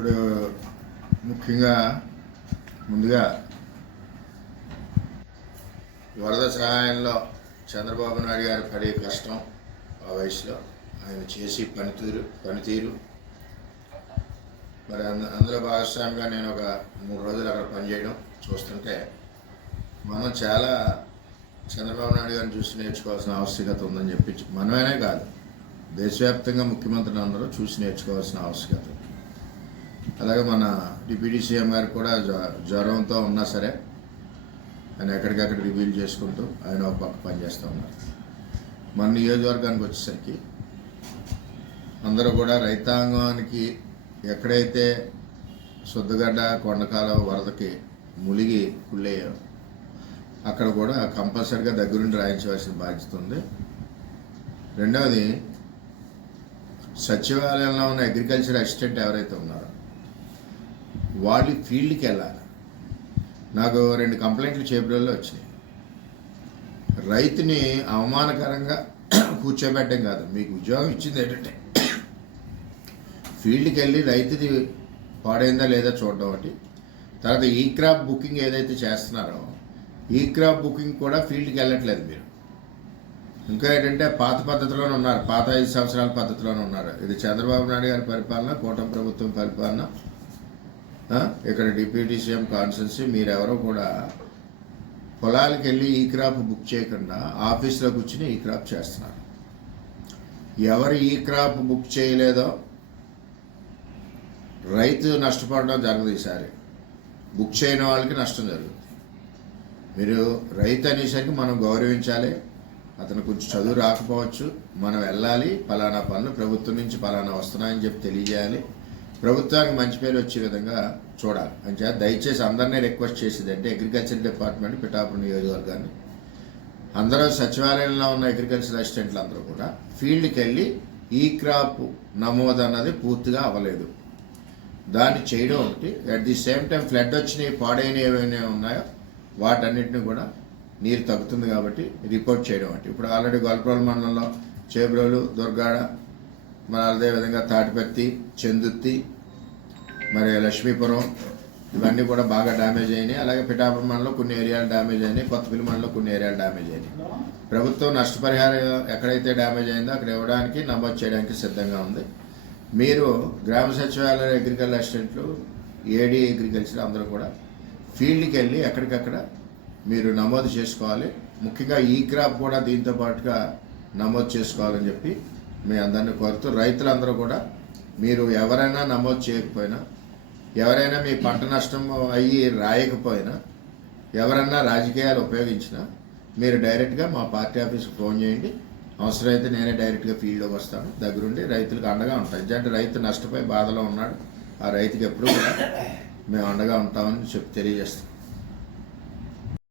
ఇప్పుడు ముఖ్యంగా ముందుగా వరద సహాయంలో చంద్రబాబు నాయుడు గారు పడే కష్టం ఆ వయసులో ఆయన చేసి పనితీరు పనితీరు మరి అంద అందులో భాగస్వామిగా నేను ఒక మూడు రోజులు అక్కడ పనిచేయడం చూస్తుంటే మనం చాలా చంద్రబాబు నాయుడు గారిని చూసి నేర్చుకోవాల్సిన ఆవశ్యకత ఉందని చెప్పి మనమేనే కాదు దేశవ్యాప్తంగా ముఖ్యమంత్రులు అందరూ చూసి నేర్చుకోవాల్సిన ఆవశ్యకత ఉంది. అలాగే మన డిప్యూటీ సీఎం గారు కూడా జ్వ- జ్వరంతో ఉన్నా సరే ఆయన ఎక్కడికక్కడ రివీల్ చేసుకుంటూ ఆయన ఒక పక్క పనిచేస్తూ ఉన్నారు. మన నియోజకవర్గానికి వచ్చేసరికి అందరూ కూడా రైతాంగానికి ఎక్కడైతే శుద్ధగడ్డ కొండకాల వరదకి ములిగి కుళ్ళేయో అక్కడ కూడా కంపల్సరిగా దగ్గరుండి రాయించవలసిన బాధ్యత ఉంది. రెండవది సచివాలయంలో ఉన్న అగ్రికల్చర్ అసిస్టెంట్ ఎవరైతే ఉన్నారో వాళ్ళు ఫీల్డ్కి వెళ్ళాలి. నాకు రెండు కంప్లైంట్లు చేపల్లో వచ్చినాయి. రైతుని అవమానకరంగా కూర్చోబెట్టడం కాదు మీకు ఉద్యోగం ఇచ్చింది ఏంటంటే ఫీల్డ్కి వెళ్ళి రైతుది పాడైందా లేదా చూడడం ఒకటి. తర్వాత ఈ క్రాప్ బుకింగ్ ఏదైతే చేస్తున్నారో ఈ క్రాప్ బుకింగ్ కూడా ఫీల్డ్కి వెళ్ళట్లేదు మీరు. ఇంకా ఏంటంటే పాత పద్ధతిలోనే ఉన్నారు పాత ఐదు సంవత్సరాల పద్ధతిలోనే ఉన్నారు. ఇది చంద్రబాబు నాయుడు గారి పరిపాలన కూటమి ప్రభుత్వం పరిపాలన ఇక్కడ డిప్యూటీ సీఎం కాన్సెన్సీ మీరెవరో కూడా పొలాలకు వెళ్ళి ఈ క్రాప్ బుక్ చేయకుండా ఆఫీస్లో కూర్చుని ఈ క్రాప్ చేస్తున్నారు. ఎవరు ఈ క్రాప్ బుక్ చేయలేదో రైతు నష్టపోవడం జరగదు ఈసారి. బుక్ చేయని వాళ్ళకి నష్టం జరుగుతుంది. మీరు రైతు అనేసరికి మనం గౌరవించాలి అతను కొంచెం చదువు రాకపోవచ్చు మనం వెళ్ళాలి పలానా పనులు ప్రభుత్వం నుంచి పలానా వస్తున్నాయని చెప్పి తెలియజేయాలి. ప్రభుత్వానికి మంచి పేరు వచ్చే విధంగా చూడాలి. అంచేత దయచేసి అందరినీ రిక్వెస్ట్ చేసేది అంటే అగ్రికల్చర్ డిపార్ట్మెంట్ పిఠాపురం నియోజకవర్గాన్ని. అందరూ సచివాలయంలో ఉన్న అగ్రికల్చర్ అసిస్టెంట్లు అందరూ కూడా ఫీల్డ్కి వెళ్ళి ఈ క్రాప్ నమోదు అన్నది పూర్తిగా అవ్వలేదు. దాన్ని చేయడం ఒకటి. At the same time flood వచ్చినాయి పాడైనవి ఏమైనా ఉన్నాయో వాటన్నిటిని కూడా నీరు తగ్గుతుంది కాబట్టి రిపోర్ట్ చేయడం ఒకటి. ఇప్పుడు ఆల్రెడీ గొల్పరోలు మండలంలో చేబ్రోలు దుర్గాడ మరి అదేవిధంగా తాటిపత్తి చెందుత్తి మరి లక్ష్మీపురం ఇవన్నీ కూడా బాగా డ్యామేజ్ అయినాయి. అలాగే పిఠాపురం కొన్ని ఏరియాలు డ్యామేజ్ అయినాయి. కొత్తపల్లి మండలంలో కొన్ని ఏరియాలు డ్యామేజ్ అయినాయి. ప్రభుత్వం నష్టపరిహారం ఎక్కడైతే డ్యామేజ్ అయిందో అక్కడ ఇవ్వడానికి నమోదు చేయడానికి సిద్ధంగా ఉంది. మీరు గ్రామ సచివాలయ అగ్రికల్చర్ అసిస్టెంట్లు ఏడీ అగ్రికల్చర్ అందరూ కూడా ఫీల్డ్కి వెళ్ళి ఎక్కడికక్కడ మీరు నమోదు చేసుకోవాలి. ముఖ్యంగా ఈ క్రాప్ కూడా దీంతో పాటుగా నమోదు చేసుకోవాలని చెప్పి మీ అందరినీ కోరుతూ రైతులందరూ కూడా మీరు ఎవరైనా నమోదు చేయకపోయినా ఎవరైనా మీ పంట నష్టం అయ్యి రాయకపోయినా ఎవరన్నా రాజకీయాలు ఉపయోగించినా మీరు డైరెక్ట్గా మా పార్టీ ఆఫీస్కి ఫోన్ చేయండి. అవసరమైతే నేనే డైరెక్ట్గా ఫీల్డ్లోకి వస్తాను. దగ్గరుండి రైతులకు అండగా ఉంటాను ఎందుకంటే రైతు నష్టపోయి బాధలో ఉన్నాడు. ఆ రైతుకి ఎప్పుడూ కూడా మేము అండగా ఉంటామని చెప్పి తెలియజేస్తాం.